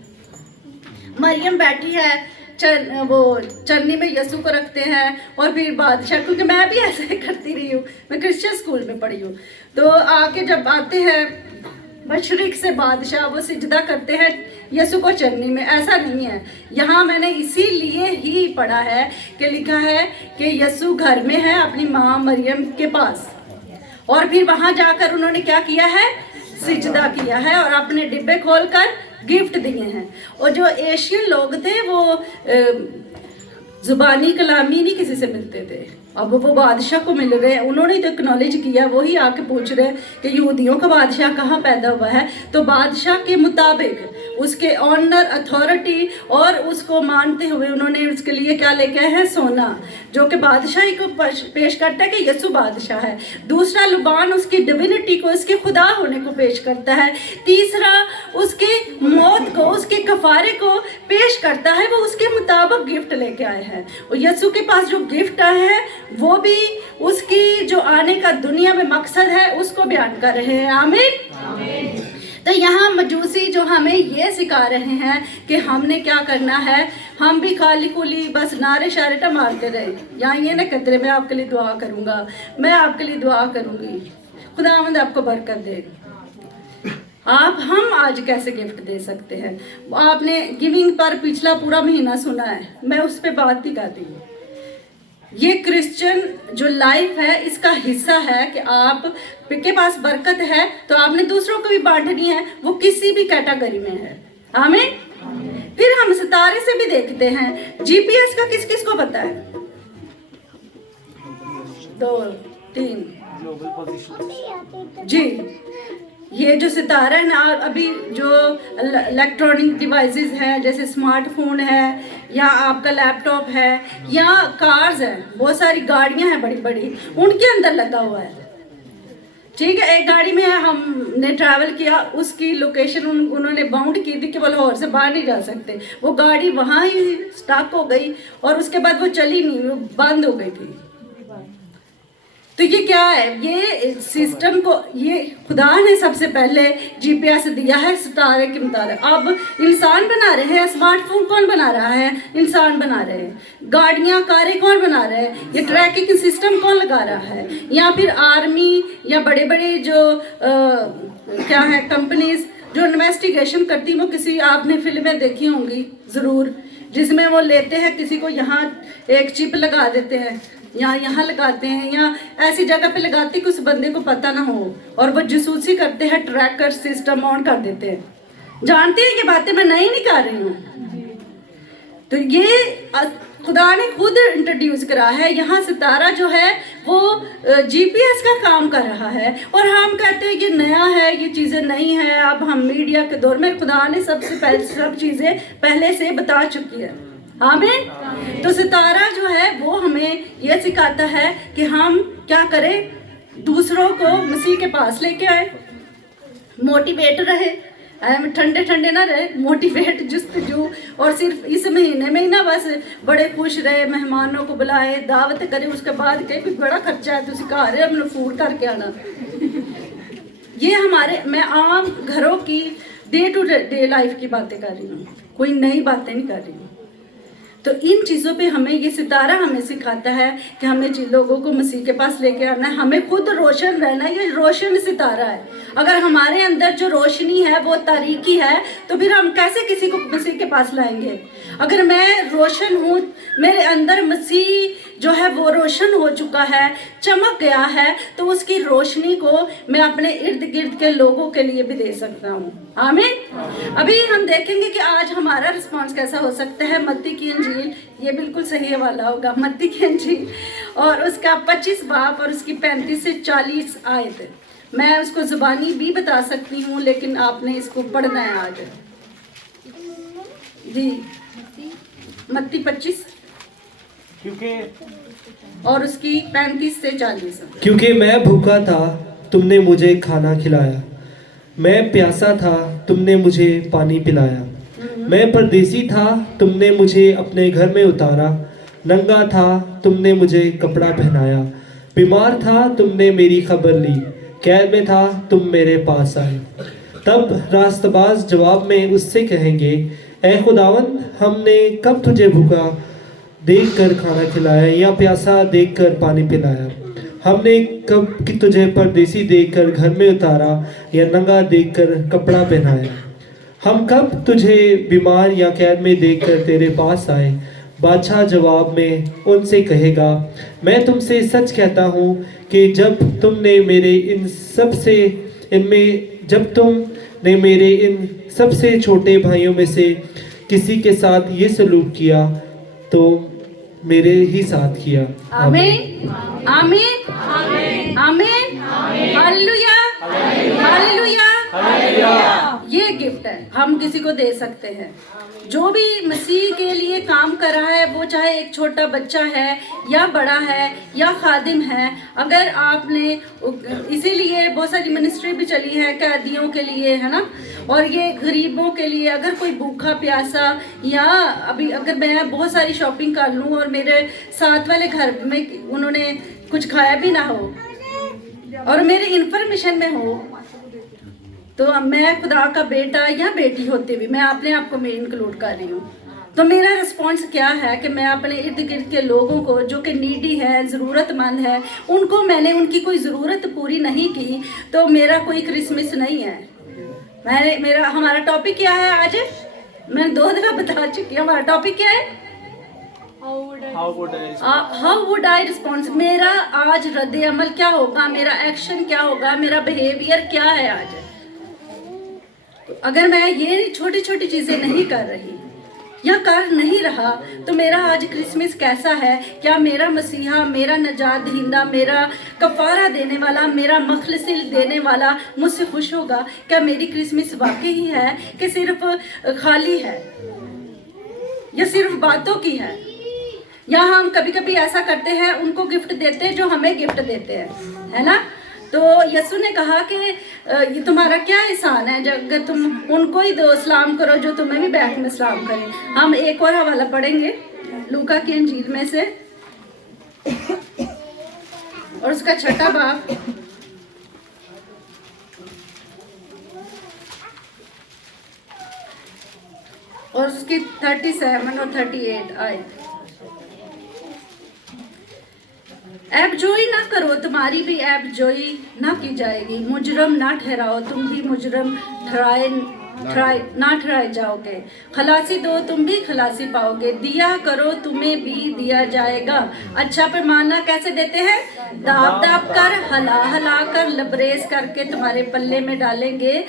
मरियम बैठी है, वो चरनी में यसू को रखते हैं, और फिर बादशाह, क्योंकि मैं भी ऐसे ही करती रही हूँ, मैं क्रिश्चियन स्कूल में पढ़ी हूँ। तो आके जब आते हैं मशरिक से बादशाह, वो सिजदा करते हैं यसू को चरनी में। ऐसा नहीं है, यहाँ मैंने इसीलिए ही पढ़ा है कि लिखा है कि यसू घर में है अपनी माँ मरियम के पास, और फिर वहाँ जाकर उन्होंने क्या किया है, सिजदा किया है, और अपने डिब्बे खोलकर गिफ्ट दिए हैं। और जो एशियन लोग थे वो जुबानी कलामी नहीं किसी से मिलते थे, अब वो बादशाह को मिल रहे हैं। उन्होंने तो एक्नॉलेज किया, वही आके पूछ रहे हैं कि यहूदियों का बादशाह कहाँ पैदा हुआ है। तो बादशाह के मुताबिक उसके ऑनर, अथॉरिटी और उसको मानते हुए उन्होंने उसके लिए क्या लेके आए हैं, सोना, जो कि बादशाही को पेश करता है कि यसू बादशाह है। दूसरा लुबान उसकी डिविनिटी को, उसके खुदा होने को पेश करता है। तीसरा उसके मौत को, उसके कफारे को पेश करता है, वो उसके मुताबिक गिफ्ट लेके आए हैं। और यसू के पास जो गिफ्ट आए हैं वो भी उसकी जो आने का दुनिया में मकसद है उसको बयान कर रहे हैं। आमीन। तो यहाँ मजूसी जो हमें ये सिखा रहे हैं कि हमने क्या करना है, हम भी खाली खुली बस नारे शारेटा मारते रहे। यहाँ ये ना कहते रहे मैं आपके लिए दुआ करूँगा, मैं आपके लिए दुआ करूँगी, खुदावंद आपको बरकत दे। हम आज कैसे गिफ्ट दे सकते हैं? आपने गिविंग पर पिछला पूरा महीना सुना है, मैं उस पर बात भी कर रही हूँ। ये क्रिश्चियन जो लाइफ है इसका हिस्सा है कि आप के पास बरकत है तो आपने दूसरों को भी बांटनी है, वो किसी भी कैटेगरी में है। आमीन। फिर हम सितारे से भी देखते हैं। जीपीएस का किस किस को पता है? 2 3 जी। ये जो सितारा है ना, अभी जो इलेक्ट्रॉनिक डिवाइसेस हैं जैसे स्मार्टफोन है या आपका लैपटॉप है या कार्स हैं, बहुत सारी गाड़ियां हैं बड़ी बड़ी, उनके अंदर लगा हुआ है। ठीक है, एक गाड़ी में हमने ट्रैवल किया, उसकी लोकेशन उन्होंने बाउंड की थी कि वो लाहौर से बाहर नहीं जा सकते। वो गाड़ी वहाँ ही स्टक हो गई और उसके बाद वो चली नहीं, वो बंद हो गई थी। तो ये क्या है? ये सिस्टम को ये खुदा ने सबसे पहले जीपीएस दिया है सितारे के मुताबिक। अब इंसान बना रहे हैं, स्मार्टफोन कौन बना रहा है? इंसान बना रहे हैं। गाड़ियाँ कारें कौन बना रहे हैं? ये ट्रैकिंग सिस्टम कौन लगा रहा है? या फिर आर्मी या बड़े बड़े जो क्या है कंपनीज जो इन्वेस्टिगेशन करती, वो किसी आपने फिल्में देखी होंगी ज़रूर, जिसमें वो लेते हैं किसी को, यहाँ एक चिप लगा देते हैं या यहाँ लगाते हैं या ऐसी जगह पे लगाते कि उस बंदे को पता ना हो, और वो जासूसी करते हैं, ट्रैकर सिस्टम ऑन कर देते हैं। जानते हैं ये बातें मैं नहीं कर रही हूँ। तो ये खुदा ने खुद इंट्रोड्यूस करा है। यहाँ सितारा जो है वो जीपीएस का काम कर रहा है, और हम कहते हैं ये नया है, ये चीज़ें नहीं है। अब हम मीडिया के दौर में खुदा ने सबसे पहले सब चीज़ें पहले से बता चुकी है। आमीन। तो सितारा जो है वो हमें यह सिखाता है कि हम क्या करें, दूसरों को मसीह के पास लेके आए, मोटिवेट रहे, ठंडे ठंडे ना रहे, मोटिवेट जुस्तजू। और सिर्फ इस महीने में ही ना बस बड़े खुश रहे, मेहमानों को बुलाए, दावत करे, उसके बाद कहीं भी बड़ा खर्चा है तो सिखा रहे हमने फूड करके आना। ये हमारे, मैं आम घरों की डे टू डे लाइफ की बातें कर रही हूँ, कोई नई बातें नहीं कर रही हूँ। तो इन चीज़ों पे हमें ये सितारा हमें सिखाता है कि हमें जिन लोगों को मसीह के पास लेके आना है, हमें खुद रोशन रहना है। ये रोशन सितारा है। अगर हमारे अंदर जो रोशनी है वो तारीकी है तो फिर हम कैसे किसी को मसीह के पास लाएंगे? अगर मैं रोशन हूँ, मेरे अंदर मसीह जो है वो रोशन हो चुका है, चमक गया है, तो उसकी रोशनी को मैं अपने इर्द गिर्द के लोगों के लिए भी दे सकता हूँ। आमीन। अभी हम देखेंगे कि आज हमारा रिस्पांस कैसा हो सकता है। मत्ती की इंजील, ये बिल्कुल सही वाला होगा, मत्ती की इंजील और उसका 25 बाब और उसकी 35 से 40 आयत। मैं उसको ज़ुबानी भी बता सकती हूँ, लेकिन आपने इसको पढ़ना है आज जी। मत्ती 25। क्योंकि और उसकी 35 से 40। क्योंकि मैं भूखा था, तुमने मुझे खाना खिलाया, मैं प्यासा था, तुमने मुझे पानी पिलाया, मैं परदेसी था, तुमने मुझे अपने घर में उतारा, नंगा था, तुमने मुझे कपड़ा पहनाया, बीमार था, तुमने मेरी खबर ली, कैद में था, तुम मेरे पास आए। तब रास्तबाज जवाब में उससे कहेंगे, ऐ खुदावंद, हमने कब तुझे भूखा देखकर खाना खिलाया या प्यासा देखकर पानी पिलाया? हमने कब कि तुझे परदेसी देखकर घर में उतारा या नंगा देखकर कपड़ा पहनाया? हम कब तुझे बीमार या कैद में देखकर तेरे पास आए? बादशाह जवाब में उनसे कहेगा, मैं तुमसे सच कहता हूँ कि जब तुमने मेरे इन सबसे छोटे भाइयों में से किसी के साथ ये सलूक किया तो मेरे ही साथ किया। आमीन, आमीन, आमीन, हालेलुया, हालेलुया। ये गिफ्ट है, हम किसी को दे सकते हैं। जो भी मसीह के लिए काम कर रहा है, वो चाहे एक छोटा बच्चा है या बड़ा है या खादिम है, अगर आपने, इसीलिए बहुत सारी मिनिस्ट्री भी चली है कैदियों के लिए, है ना, और ये गरीबों के लिए। अगर कोई भूखा प्यासा, या अभी अगर मैं बहुत सारी शॉपिंग कर लूँ और मेरे साथ वाले घर में उन्होंने कुछ खाया भी ना हो और मेरे इन्फॉर्मेशन में हो, तो मैं खुदा का बेटा या बेटी होते हुए मैं अपने आप को मैं इंक्लूड कर रही हूँ, तो मेरा रिस्पॉन्स क्या है कि मैं अपने इर्द गिर्द के लोगों को जो कि नीडी है, ज़रूरतमंद है, उनको मैंने उनकी कोई ज़रूरत पूरी नहीं की, तो मेरा कोई क्रिसमस नहीं है। हमारा टॉपिक क्या है आज? मैं 2 दफ़ा बता चुकी हूँ। हमारा टॉपिक क्या है? How would I response. मेरा आज रद्द अमल क्या होगा, मेरा एक्शन क्या होगा, मेरा बिहेवियर क्या है आज। अगर मैं ये छोटी छोटी चीज़ें नहीं कर रही या कर नहीं रहा, तो मेरा आज क्रिसमस कैसा है? क्या मेरा मसीहा, मेरा नजात दहिंदा, मेरा कफारा देने वाला, मेरा मखलसिल देने वाला मुझसे खुश होगा? क्या मेरी क्रिसमस वाकई ही है कि सिर्फ खाली है या सिर्फ बातों की है? या हम कभी कभी ऐसा करते हैं, उनको गिफ्ट देते हैं जो हमें गिफ्ट देते हैं, है ना? तो यसु ने कहा कि ये तुम्हारा क्या एहसान है अगर तुम उनको ही दो सलाम करो जो तुम्हें भी बैठ में सलाम करें। हम एक और हवाला पढ़ेंगे लूका की इंजील में से, और उसका 6वां बाब और उसकी 37 और 38 आए। ऐब जोई ना करो, तुम्हारी भी ऐब जोई ना की जाएगी। मुजरम ना ठहराओ, तुम भी मुजरम ठहराए जाओगे। खलासी दो, तुम भी खलासी पाओगे। दिया करो, तुम्हें भी दिया जाएगा। अच्छा पैमाना कैसे देते हैं? दाब दाब कर, हला हला कर, लबरेज करके तुम्हारे पल्ले में डालेंगे,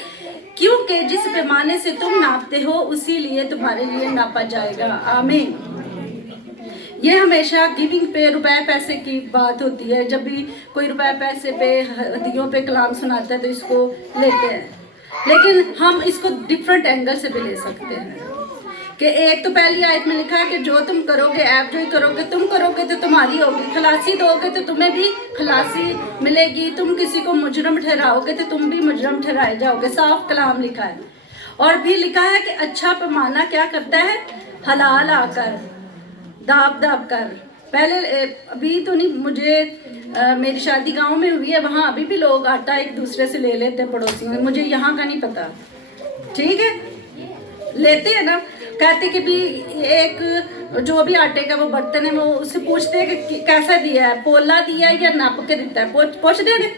क्योंकि जिस पैमाने से तुम नापते हो उसी लिए तुम्हारे लिए नापा जाएगा। आमीन। ये हमेशा गिविंग पे, रुपए पैसे की बात होती है। जब भी कोई रुपए पैसे पे, हदियों पे कलाम सुनाता है तो इसको लेते हैं, लेकिन हम इसको डिफरेंट एंगल से भी ले सकते हैं कि एक तो पहली आयत में लिखा है कि जो तुम करोगे, ऐप जो ही करोगे, तुम करोगे तो तुम्हारी होगी। खलासी दोगे तो तुम्हें भी खलासी मिलेगी। तुम किसी को मुजरम ठहराओगे तो तुम भी मुजरम ठहराए जाओगे। साफ कलाम लिखा है। और भी लिखा है कि अच्छा पैमाना क्या करता है? हलाल आकर, दाब दाब कर। पहले अभी तो नहीं, मुझे मेरी शादी गांव में हुई है, वहाँ अभी भी लोग आटा एक दूसरे से ले लेते हैं, पड़ोसी में। मुझे यहाँ का नहीं पता, ठीक है, लेते हैं ना। कहते कि भी एक जो भी आटे का वो बर्तन है, वो उससे पूछते हैं कि कैसा दिया है, पोला दिया है या नाप के देता है, पूछ देंगे।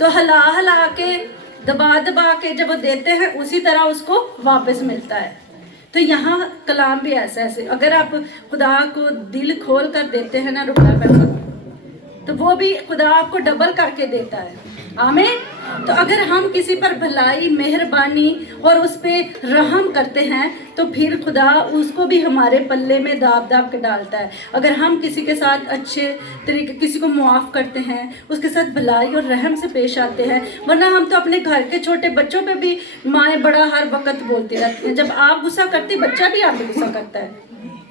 तो हला हला के, दबा दबा के जब वो देते हैं, उसी तरह उसको वापस मिलता है। तो यहाँ कलाम भी ऐसा है। अगर आप खुदा को दिल खोल कर देते हैं ना रुपया पैसा, तो वो भी खुदा आपको डबल करके देता है। आमीन। तो अगर हम किसी पर भलाई, मेहरबानी और उस पर रहम करते हैं, तो फिर खुदा उसको भी हमारे पल्ले में दाब दाब के डालता है। अगर हम किसी के साथ अच्छे तरीके, किसी को मुआफ़ करते हैं, उसके साथ भलाई और रहम से पेश आते हैं। वरना हम तो अपने घर के छोटे बच्चों पे भी माएँ बड़ा हर वक्त बोलती रहती हैं। जब आप गुस्सा करती, बच्चा भी आप पे गुस्सा करता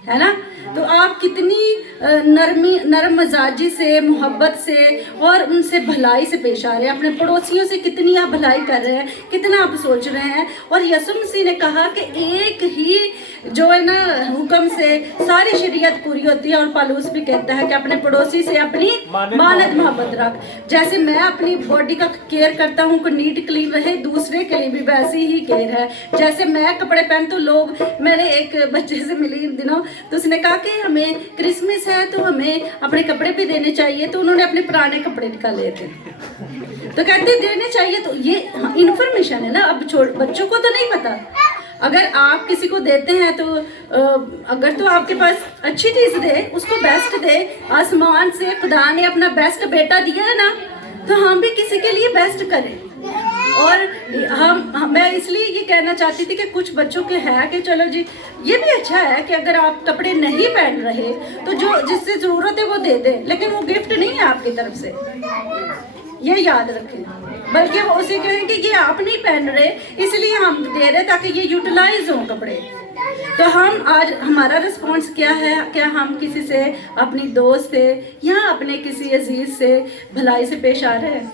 है ना? तो आप कितनी नरम मिजाजी से, मोहब्बत से और उनसे भलाई से पेश आ रहे हैं, अपने पड़ोसियों से कितनी आप भलाई कर रहे हैं, कितना आप सोच रहे हैं। और यीशु मसीह ने कहा कि एक ही जो है ना हुक्म से सारी शरीयत पूरी होती है। और पौलुस भी कहता है कि अपने पड़ोसी से अपनी मानद मोहब्बत रख। जैसे मैं अपनी बॉडी का केयर करता हूँ कि नीट क्लीन रहे, दूसरे के लिए भी वैसी ही केयर है। जैसे मैं कपड़े पहनता हूँ, लोग, मैंने एक बच्चे से मिली इन दिनों, तो उसने कहा कि हमें क्रिसमस है तो हमें अपने कपड़े भी देने चाहिए, तो उन्होंने अपने पुराने कपड़े निकाले थे, तो कहते देने चाहिए। तो ये इंफॉर्मेशन है ना, अब बच्चों को तो नहीं पता। अगर आप किसी को देते हैं तो अगर तो आपके पास अच्छी चीज़ दे, उसको बेस्ट दे। आसमान से खुदा ने अपना बेस्ट बेटा दिया है ना, तो हम भी किसी के लिए बेस्ट करें। और मैं इसलिए ये कहना चाहती थी कि कुछ बच्चों के है कि चलो जी ये भी अच्छा है कि अगर आप कपड़े नहीं पहन रहे तो जो जिससे ज़रूरत है वो दे दें, लेकिन वो गिफ्ट नहीं है आपकी तरफ से, ये याद रखें। बल्कि वो उसे कहें कि ये आप नहीं पहन रहे इसलिए हम दे रहे ताकि ये यूटिलाइज हों कपड़े। तो हम आज हमारा रिस्पॉन्स क्या है? क्या हम किसी से, अपनी दोस्त से या अपने किसी अजीज से भलाई से पेश आ रहे हैं,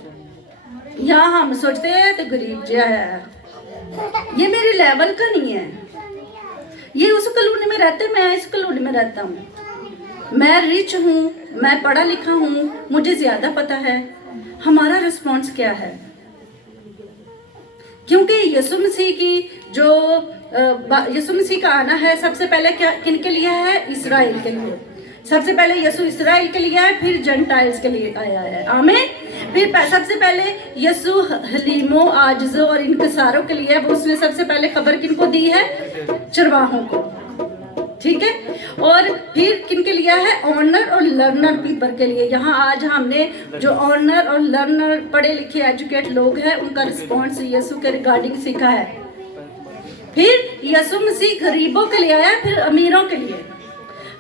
या हम सोचते हैं तो गरीब जो है ये मेरे लेवल का नहीं है, ये उस कॉलोनी में रहते, मैं इस कॉलोनी में रहता हूँ, मैं रिच हूँ, मैं पढ़ा लिखा हूँ, मुझे ज़्यादा पता है। हमारा रिस्पॉन्स क्या है? क्योंकि यीशु मसीह की जो यीशु मसीह का आना है सबसे पहले क्या किन के लिए है? इस्राएल के लिए। सबसे पहले यीशु इस्राएल के लिए है, फिर जेंटाइल्स के लिए आया है। आमीन। फिर सबसे पहले यीशु हलीमों, आजिजों और इनकसारों के लिए है। उसने सबसे पहले खबर किनको दी है? चरवाहों को, ठीक है। और फिर किन के लिए है? ऑनर और लर्नर पीपल के लिए। यहाँ आज हमने जो ऑनर और लर्नर, पढ़े लिखे एजुकेट लोग हैं, उनका रिस्पॉन्स यीशु के रिगार्डिंग सीखा है। फिर यीशु मसीह गरीबों के लिए आया, फिर अमीरों के लिए।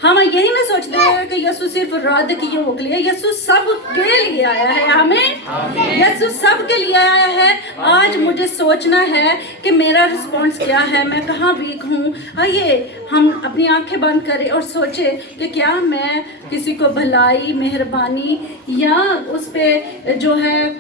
हम यही ना सोचते हैं कि यीशु सिर्फ राध की हो के लिए, यीशु सब के लिए आया है। हमें यीशु सब के लिए आया है। आज मुझे सोचना है कि मेरा रिस्पॉन्स क्या है, मैं कहाँ वीक हूँ। आइए हम अपनी आंखें बंद करें और सोचें कि क्या मैं किसी को भलाई, मेहरबानी या उस पे जो है